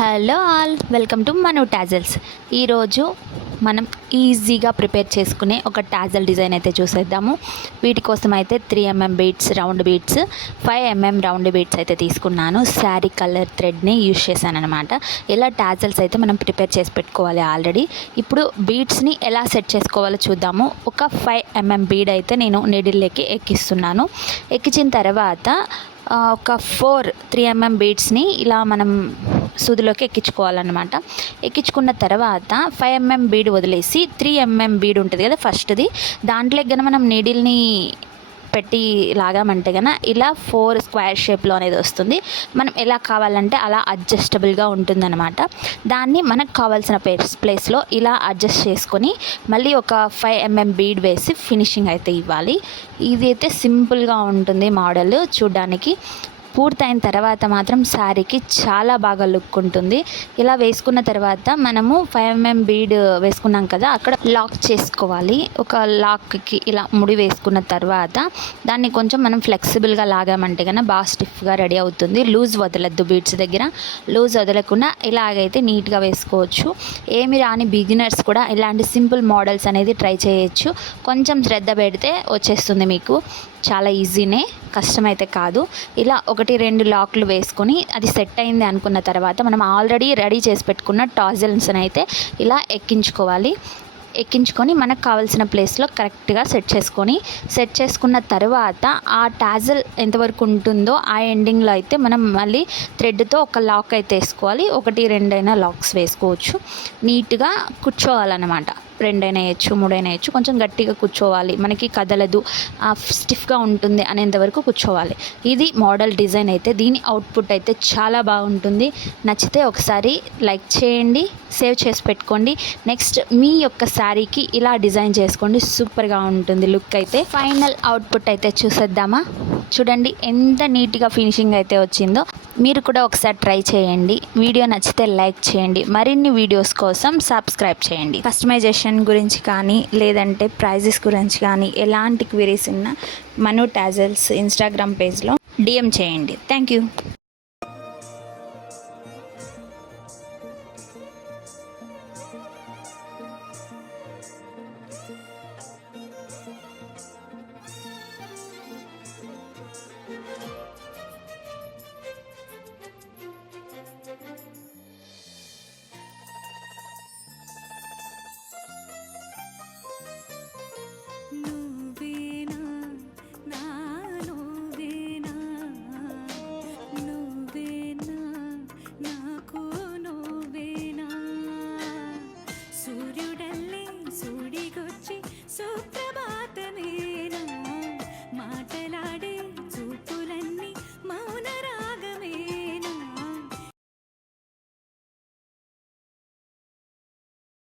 Hello all, welcome to Manu tassels. ఈరోజు మనం ఈజీగా ప్రిపేర్ చేసుకునే ఒక టాజల్ డిజైన్ అయితే చూసేద్దాము. వీటి కోసం అయితే 3mm beads, round beads, 5mm round beads అయితే తీసుకున్నాను. శారీ కలర్ థ్రెడ్ని యూజ్ చేశాను అనమాట. ఇలా టాజల్స్ అయితే మనం ప్రిపేర్ చేసి పెట్టుకోవాలి ఆల్రెడీ. ఇప్పుడు బీడ్స్ని ఎలా సెట్ చేసుకోవాలో చూద్దాము. ఒక 5mm బీడ్ అయితే నేను నీడిల్లోకి ఎక్కిస్తున్నాను. ఎక్కించిన తర్వాత ఒక 3mm బీడ్స్ని ఇలా మనం సూదిలోకి ఎక్కించుకోవాలన్నమాట. ఎక్కించుకున్న తర్వాత 5mm బీడ్ వదిలేసి 3mm బీడ్ ఉంటుంది కదా ఫస్ట్ది, దాంట్లో కన్నా మనం నీడిల్ని పెట్టి లాగామంటే కన్నా ఇలా 4 స్క్వేర్ షేప్లో అనేది వస్తుంది. మనం ఎలా కావాలంటే అలా అడ్జస్టబుల్గా ఉంటుందన్నమాట. దాన్ని మనకు కావాల్సిన ప్లేస్లో ఇలా అడ్జస్ట్ చేసుకొని మళ్ళీ ఒక 5mm బీడ్ వేసి ఫినిషింగ్ అయితే ఇవ్వాలి. ఇది అయితే సింపుల్గా ఉంటుంది మోడల్ చూడడానికి. పూర్తయిన తర్వాత మాత్రం శారీకి చాలా బాగా లుక్ ఉంటుంది. ఇలా వేసుకున్న తర్వాత మనము 5mm బీడ్ వేసుకున్నాం కదా, అక్కడ లాక్ చేసుకోవాలి. ఒక లాక్కి ఇలా ముడి వేసుకున్న తర్వాత దాన్ని కొంచెం మనం ఫ్లెక్సిబుల్గా లాగామంటే కన్నా బాగా స్టిఫ్గా రెడీ అవుతుంది. లూజ్ వదలద్దు, బీడ్స్ దగ్గర లూజ్ వదలకుండా ఇలాగైతే నీట్గా వేసుకోవచ్చు. ఏమి రాని బిగినర్స్ కూడా ఇలాంటి సింపుల్ మోడల్స్ అనేది ట్రై చేయొచ్చు. కొంచెం శ్రద్ధ పెడితే వచ్చేస్తుంది మీకు. చాలా ఈజీనే, కష్టమైతే కాదు. ఇలా 1-2 లాక్లు వేసుకొని అది సెట్ అయింది అనుకున్న తర్వాత మనం ఆల్రెడీ రెడీ చేసి పెట్టుకున్న టాజల్స్ని అయితే ఇలా ఎక్కించుకొని మనకు కావాల్సిన ప్లేస్లో కరెక్ట్గా సెట్ చేసుకున్న తర్వాత ఆ టాజల్ ఎంతవరకు ఉంటుందో ఆ ఎండింగ్లో అయితే మనం మళ్ళీ థ్రెడ్తో ఒక లాక్ అయితే వేసుకోవాలి. 1-2 లాక్స్ వేసుకోవచ్చు. నీట్గా కూర్చోవాలన్నమాట. 2 వేయచ్చు, 3 వేయచ్చు. కొంచెం గట్టిగా కూర్చోవాలి, మనకి కదలదు, స్టిఫ్గా ఉంటుంది అనేంతవరకు కూర్చోవాలి. ఇది మోడల్ డిజైన్ అయితే. దీని అవుట్పుట్ అయితే చాలా బాగుంటుంది. నచ్చితే ఒకసారి లైక్ చేయండి, సేవ్ చేసి పెట్టుకోండి. నెక్స్ట్ మీ యొక్క శారీకి ఇలా డిజైన్ చేసుకోండి, సూపర్గా ఉంటుంది లుక్ అయితే. ఫైనల్ అవుట్పుట్ అయితే చూసేద్దామా. చూడండి ఎంత నీట్గా ఫినిషింగ్ అయితే వచ్చిందో. మీరు కూడా ఒకసారి ట్రై చేయండి. వీడియో నచ్చితే లైక్ చేయండి. మరిన్ని వీడియోస్ కోసం సబ్స్క్రైబ్ చేయండి. కస్టమైజేషన్ గురించి కానీ లేదంటే ప్రైజెస్ గురించి కానీ ఎలాంటి క్వెరీస్ ఉన్నా మను టాజల్స్ ఇన్స్టాగ్రామ్ పేజ్లో DM చేయండి. Thank you.